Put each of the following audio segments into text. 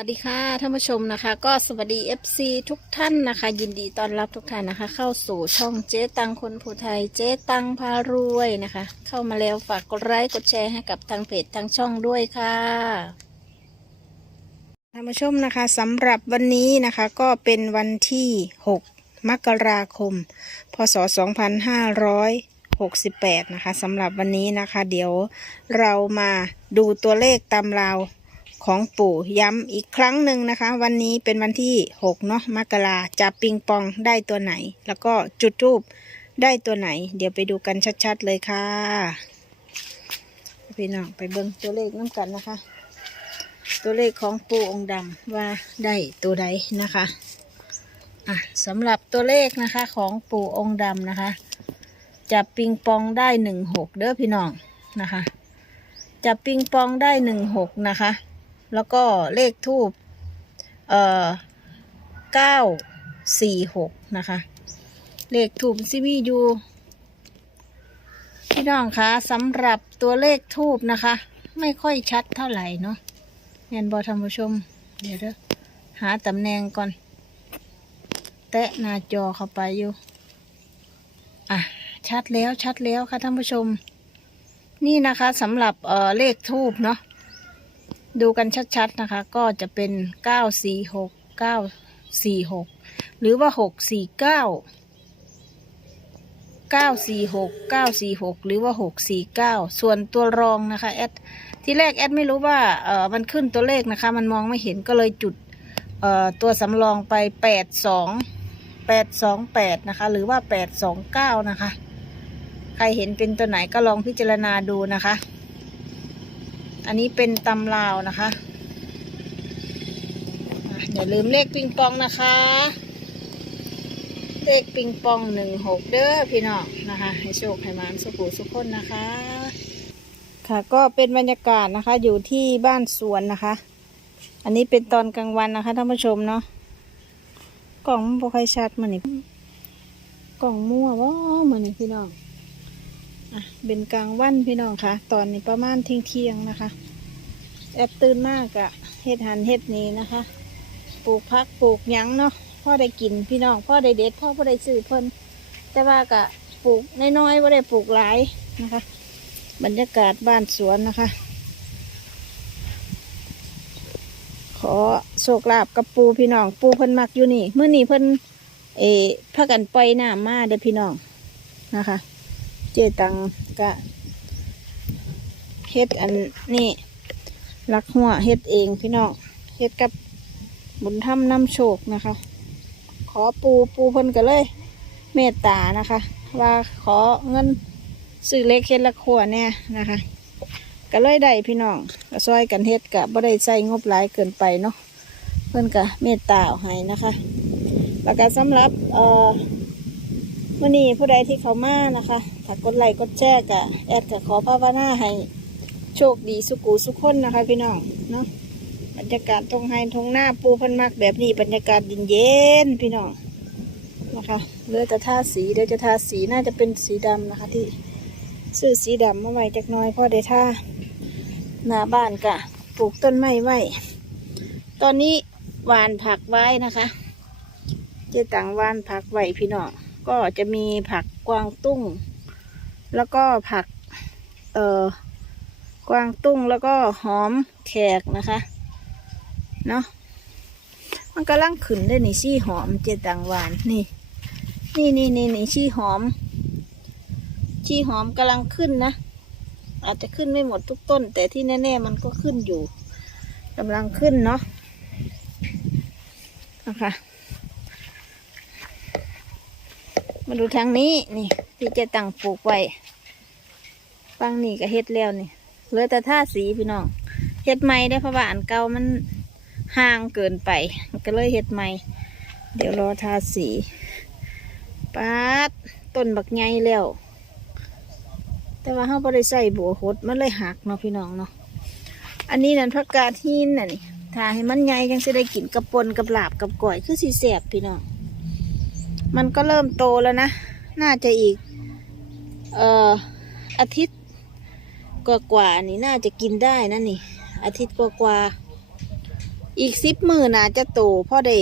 วัสดีค่ะท่านผู้ชมนะคะก็สวัสดี FC ทุกท่านนะคะ ยินดีต้อนรับทุกท่านนะคะ เข้าสู่ช่องเจ๊ตังคนผู้ไทยเจ๊ตังพารวยนะคะ เข้ามาแล้วฝากกดไลค์กดแชร์ให้กับทางเพจทางช่องด้วยค่ะท่านผู้ชมนะคะสำหรับวันนี้นะคะก็เป็นวันที่ 6 มกราคม พศ 2568 นะคะสำหรับวันนี้นะคะ เดี๋ยวเรามาดูตัวเลขตามราว ของปู่ย้ำอีกครั้งหนึ่งนะคะ วันนี้เป็นวันที่ 6 เนาะมกราจับปิงปองได้ตัวไหน แล้วก็จุดทูบได้ตัวไหน เดี๋ยวไปดูกันชัดๆเลยค่ะ พี่น้องไปเบิ่งตัวเลขน้ำกันนะคะ ตัวเลขของปู่องค์ดำว่าได้ตัวใดนะคะอะสำหรับตัวเลขนะคะของปู่องค์ดำนะคะ จับปิงปองได้หนึ่งหกเด้อพี่น้องนะคะจับปิงปองได้หนึ่งหกนะคะ แล้วก็เลขทูบเอ่อเก้าสี่หกนะคะ เลขทูบซิมีอยู่พี่น้องคะสำหรับตัวเลขทูบนะคะ ไม่ค่อยชัดเท่าไหร่เนาะเรียนบอท่านผู้ชม เดี๋ยวเด้อหาตำแหน่งก่อน แตะหน้าจอเข้าไปอยู่ อะ ชัดแล้วชัดแล้วค่ะท่านผู้ชม นี่นะคะสำหรับเอ่อเลขทูบเนาะ ดูกันชัดๆนะคะ ก็จะเป็นเก้าสี่หกเก้าสี่หกหรือว่าหกสี่เก้าเก้าสี่หกเก้าสี่หกหรือว่าหกสี่เก้าส่วนตัวรองนะคะแอดที่แรกแอดไม่รู้ว่าเออมันขึ้นตัวเลขนะคะ มันมองไม่เห็นก็เลยจุดเอ่อตัวสำรองไปแปดสองแปดสองแปดนะคะ หรือว่าแปดสองเก้านะคะ ใครเห็นเป็นตัวไหนก็ลองพิจารณาดูนะคะ อันนี้เป็นตำลาวนะคะอย่าลืมเลขปิงปองนะคะ เลขปิงปองหนึ่งหกเด้อพี่น้องนะคะ ให้โชคให้มานสุขุสุขคนนะคะ ค่ะก็เป็นบรรยากาศนะคะ อยู่ที่บ้านสวนนะคะ อันนี้เป็นตอนกลางวันนะคะท่านผู้ชมเนาะกล่องมันบ่ค่อยชัดมันนี่กล่องมั่วว่ามันนี่พี่น้อง อะเป็นกลางวันพี่น้องคะตอนนี้ประมาณเที่ยงเที่ยงนะคะ แอบตื่นมากอะเฮ็ดหันเฮ็ดนี้นะคะ ปลูกพักปลูกยังเนาะพ่อได้กินพี่น้องพ่อได้เด็ดพ่อพ่อได้ซื้อเพิ่นแต่ว่ากะปลูกน้อยๆว่าได้ปลูกหลายนะคะ บรรยากาศบ้านสวนนะคะ ขอโชคลาภกับปูพี่น้องปูเพิ่นมักอยู่นี่เมื่อนี้เพิ่นเออพากันปล่อยน้ำมาเด้อพี่น้องนะคะ เจตังกะเฮ็ดอันนี่รักหัวเฮ็ดเองพี่น้องเฮ็ดกับบุญธรรมน้ำโชคนะคะ ขอปูปูเพิ่นก็เลย เมตตานะคะ ว่าขอเงินซื้อเล็กเฮ็ดละขวเนี่ยนะคะก็เลยได้พี่น้องก็ซอยกันเฮ็ดกะบ่ได้ใส่งบหลายเกินไปเนาะเพิ่นก็เมตตาเอาให้นะคะแล้วก็สำหรับเอ่อมื่อนี้ผู้ใดที่เขามานะคะ ถ้ากดไลค์กดแชร์กะแอดก็ขอภาวนาให้โชคดีสุกูสุขคนนะคะ พี่น้องเนาะบรรยากาศตรงไฮทงหน้าปูพันมักแบบนี้บรรยากาศเย็นๆพี่น้องนะคะเลือจะทาสีเดี๋ยวจะทาสีน่าจะเป็นสีดำนะคะ ที่ซื้อสีดำมาไว้จักน้อยพราะได้ท่าหน้าบ้านกะปลูกต้นไม้ไว้ ตอนนี้หวานผักไว้นะคะ เจ๊ตังหวานผักไว้พี่น้องก็จะมีผักกวางตุ้ง แล้วก็ผัก เอ่อกวางตุ้งแล้วก็หอมแขกนะคะ เนาะมันกำลังขึ้นได้นี่ชี่หอมเจตังหวานนี่ นี่นี่นี่นี่ชี่หอม ชี่หอมกำลังขึ้นนะ อาจจะขึ้นไม่หมดทุกต้น แต่ที่แน่ ๆ มันก็ขึ้นอยู่กำลังขึ้นเนาะนะคะ มาดูทางนี้นี่ที่จะตั้งปลูกไว้ฟังนี่ก็เฮ็ดแล้วนี่เหลือแต่ท่าสีพี่น้องเฮ็ดใหม่ได้เพราะว่าอันเก่ามันห่างเกินไป ก็เลยเฮ็ดใหม่ เดี๋ยวรอทาสีปาดต้นบักใหญ่แล้ว แต่ว่าเขาบ่ได้ใส่บัวหดมันเลยหักเนาะพี่น้องเนาะอันนี้นั่นผักกาดหินน่ะนี่ถ้าให้มันใหญ่ยังจะได้กินกับปนกับลาบกับก่อยคือสีแสบพี่น้อง มันก็เริ่มโตแล้วนะ น่าจะอีก เอ่อ อาทิตย์กว่าๆนี่น่าจะกินได้นะนี่ อาทิตย์กว่าๆอีกสิบมือน่าจะโตพ่อได้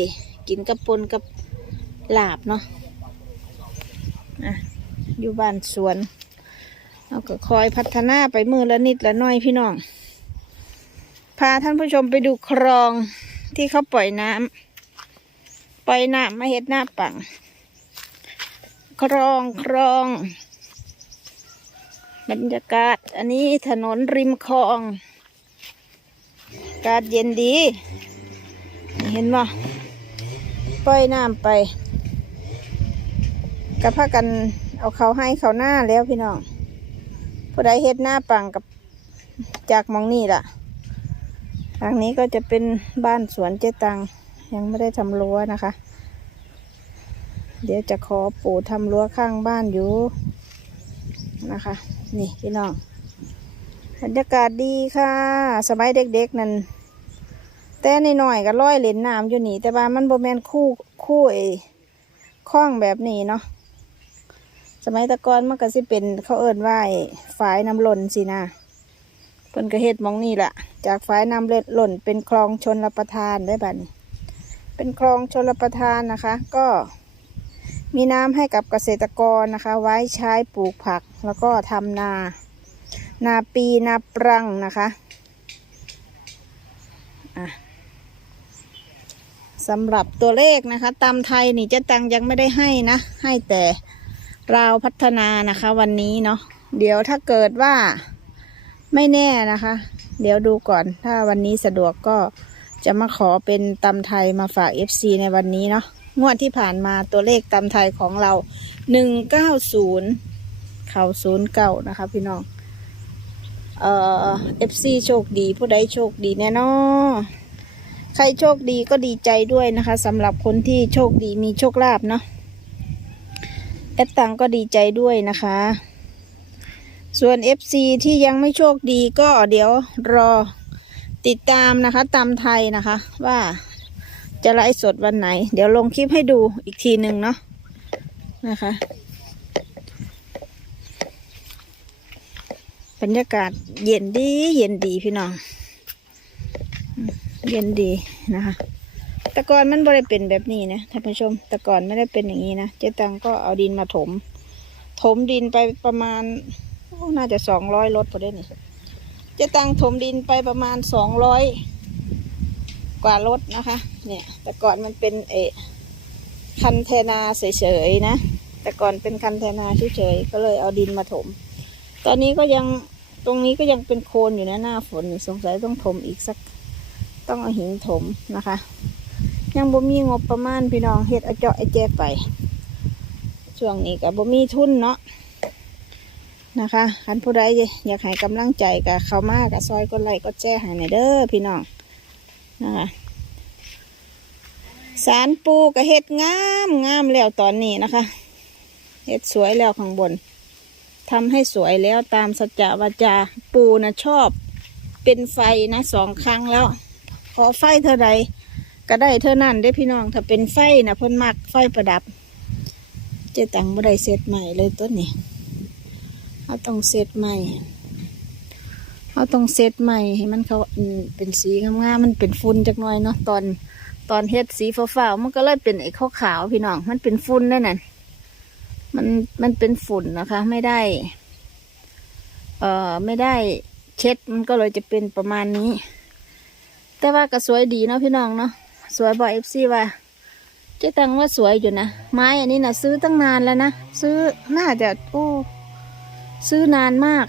กินกับปนกับลาบเนาะอะอยู่บ้านสวนเราก็คอยพัฒนาไปมือละนิดละน้อยพี่น้อง พาท่านผู้ชมไปดูคลองที่เขาปล่อยน้ำปล่อยน้ำมาเฮ็ดหน้าปัง คลองคลอง บรรยากาศ อันนี้ถนนริมคลองอากาศเย็นดี เห็นบ่ปล่อยน้ำไปกับพากันเอาเขาให้เขาหน้าแล้วพี่น้องผู้ใดเฮ็ดหน้าปังกับจากมองนี่ล่ะ ทางนี้ก็จะเป็นบ้านสวนเจตัง ยังไม่ได้ทำรั้วนะคะ เดี๋ยวจะขอปู่ทำรั้วข้างบ้านอยู่นะคะ นี่พี่น้องบรรยากาศดีค่ะสมัยเด็กๆนั่นแต่นหน่อยก็ร้อยเหรียญน้ำอยู่นี่แต่ว่ามันโบแมนคู่คู่ไอ้คล้องแบบนี้เนาะสมัยตะกอนมันก็สิเป็นเขาเอิ้นว่าไอ้ฝายน้ำหล่นสินะเพิ่นก็เฮ็ดมองนี่แหละจากฝายน้ำเล็ดหล่นเป็นคลองชนรับประทานได้บัดนี้เป็นคลองชนรับประทานนะคะ ก็ มีน้ำให้กับเกษตรกรนะคะ ไว้ใช้ปลูกผักแล้วก็ทำนา นาปีนาปรังนะคะะสำหรับตัวเลขนะคะตามไทยนี่เจะตังยังไม่ได้ให้นะ ให้แต่ราวพัฒนานะคะวันนี้เนาะเดี๋ยวถ้าเกิดว่าไม่แน่นะคะ เดี๋ยวดูก่อน ถ้าวันนี้สะดวกก็จะมาขอเป็นตำไทยมาฝาก FC ในวันนี้เนาะ งวดที่ผ่านมาตัวเลขตำไทยของเราหนึ่งเก้าศูนย์เข่าศูนย์เก้านะคะพี่น้อง เอ่อเอฟซีโชคดีผู้ใดโชคดีแน่นอนใครโชคดีก็ดีใจด้วยนะคะสำหรับคนที่โชคดีมีโชคลาภเนาะแอปตังก็ดีใจด้วยนะคะ ส่วน FC ที่ยังไม่โชคดีก็เดี๋ยวรอติดตามนะคะตำไทยนะคะ ว่า จะไลฟ์สดวันไหน เดี๋ยวลงคลิปให้ดูอีกทีหนึ่งเนาะนะคะ บรรยากาศเย็นดี เย็นดีพี่น้อง เย็นดีนะคะต่ก่อนมันไม่ได้เป็นแบบนี้นะท่านผู้ชมต่ก่อนไม่ได้เป็นอย่างนี้นะเจ๊ตังก็เอาดินมาถม ถมดินไปประมาณน่าจะสองร้อยรถพอได้นี่เจ๊ตังถมดินไปประมาณสองร้อย กว่ารถนะคะ เนี่ย แต่ก่อนมันเป็นเอคันเทนาเฉยๆนะ แต่ก่อนเป็นคันเทนาเฉยๆก็เลยเอาดินมาถม ตอนนี้ก็ยังตรงนี้ก็ยังเป็นโคลนอยู่นะหน้าฝนสงสัยต้องถมอีกสัก ต้องเอาหินถมนะคะ ยังบ่มีงบประมาณพี่น้องเฮ็ดเอาเจาะไอแจไป ช่วงนี้กับบ่มีทุนเนาะนะคะคันผู้ใดอยากให้กำลังใจกับเขามากกับซอยก็ไลค์ก็แจ้ให้หน่อยเด้อพี่น้อง นะคะสารปูกระเฮ็ดงามงามแล้วตอนนี้นะคะ เฮ็ดสวยแล้วข้างบนทำให้สวยแล้วตามสัจจวาจาปูนะชอบ เป็นไฟนะสองครั้งแล้วพอไฟเท่าใดก็ได้เท่านั้นได้พี่น้องถ้าเป็นไฟนะพ่นมักไฟประดับ เจตังบ่ได้เซตใหม่เลยต้นนี้เราต้องเซตใหม่ เราต้องเซตใหม่ให้มันเขาเป็นสีงามๆมันเป็นฝุ่นจักหน่อยเนาะตอนตอนเฮ็ดสีฟ้าๆมันก็เลยเป็นไอ้ขาวๆพี่น้อง มันเป็นฝุ่นได้นั่นมันมันเป็นฝุ่นนะคะ ไม่ได้ เอ่อไม่ได้เช็ดมันก็เลยจะเป็นประมาณนี้ แต่ว่าก็สวยดีเนาะพี่น้องเนาะสวยบอยเอฟซีว่าเจ๊ตังว่าสวยอยู่นะไม้อันนี้นะซื้อตั้งนานแล้วนะซื้อน่าจะโอ้ซื้อนานมาก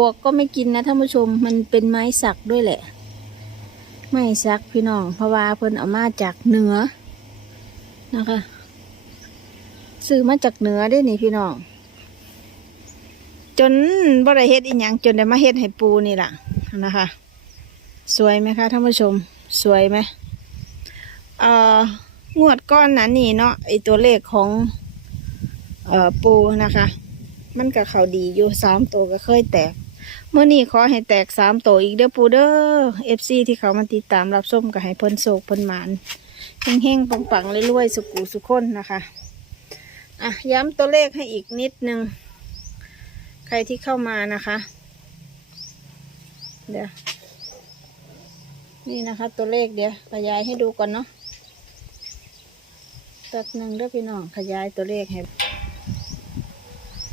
ปวกก็ไม่กินนะท่านผู้ชมมันเป็นไม้สักด้วยแหละ ไม้สักพี่น้องเพราะว่าเพิ่นเอามาจากเหนือนะคะซื้อมาจากเหนือได้นี่พี่น้องจนบ่ได้เฮ็ดอีหยังจนได้มาเฮ็ดให้ปูนี่ล่ะนะคะ สวยไหมคะท่านผู้ชม สวยไหมเอ่องวดก้อนนั้นนี่เนาะไอตัวเลขของเอ่อปูนะคะ มันกับเขาดีอยู่สามตัวก็เคยแตก เมื่อนี้ขอให้แตกสามตัวอีกเด้อปูเด้อเอฟซีที่เขามาติดตามรับส้มก็ให้เพิ่นโศกเพิ่นหมานเฮงๆปังๆรวยๆสุกูสุขคนนะคะอะย้ำตัวเลขให้อีกนิดนึง ใครที่เข้ามานะคะ เดี๋ยว นี่นะคะ ตัวเลขเดี๋ยวขยายให้ดูก่อนเนาะตัดหนึ่งเด้อพี่น้องขยายตัวเลขให้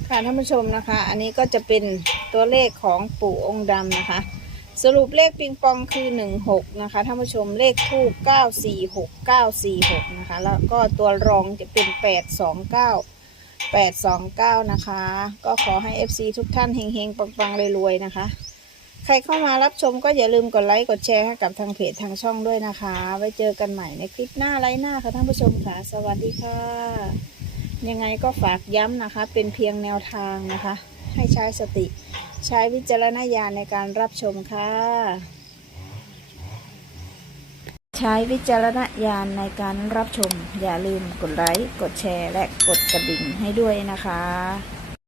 ค่ะท่านผู้ชมนะคะ อันนี้ก็จะเป็นตัวเลขของปู่องค์ดำนะคะ สรุปเลขปิงปองคือหนึ่งหกนะคะท่านผู้ชมเลขทูบเก้าสี่หกเก้าสี่หกนะคะ แล้วก็ตัวรองจะเป็นแปดสองเก้าแปดสองเก้านะคะ ก็ขอให้ FC ทุกท่านเฮงๆ ปังๆรวยๆนะคะ ใครเข้ามารับชมก็อย่าลืมกดไลค์ กดแชร์ให้กับทางเพจทางช่องด้วยนะคะ ไว้เจอกันใหม่ในคลิปหน้าไลฟ์หน้าค่ะท่านผู้ชมค่ะ สวัสดีค่ะ ยังไงก็ฝากย้ำนะคะ เป็นเพียงแนวทางนะคะ ให้ใช้สติ ใช้วิจารณญาณในการรับชมค่ะ ใช้วิจารณญาณในการรับชม อย่าลืมกดไลค์ กดแชร์ และกดกระดิ่งให้ด้วยนะคะ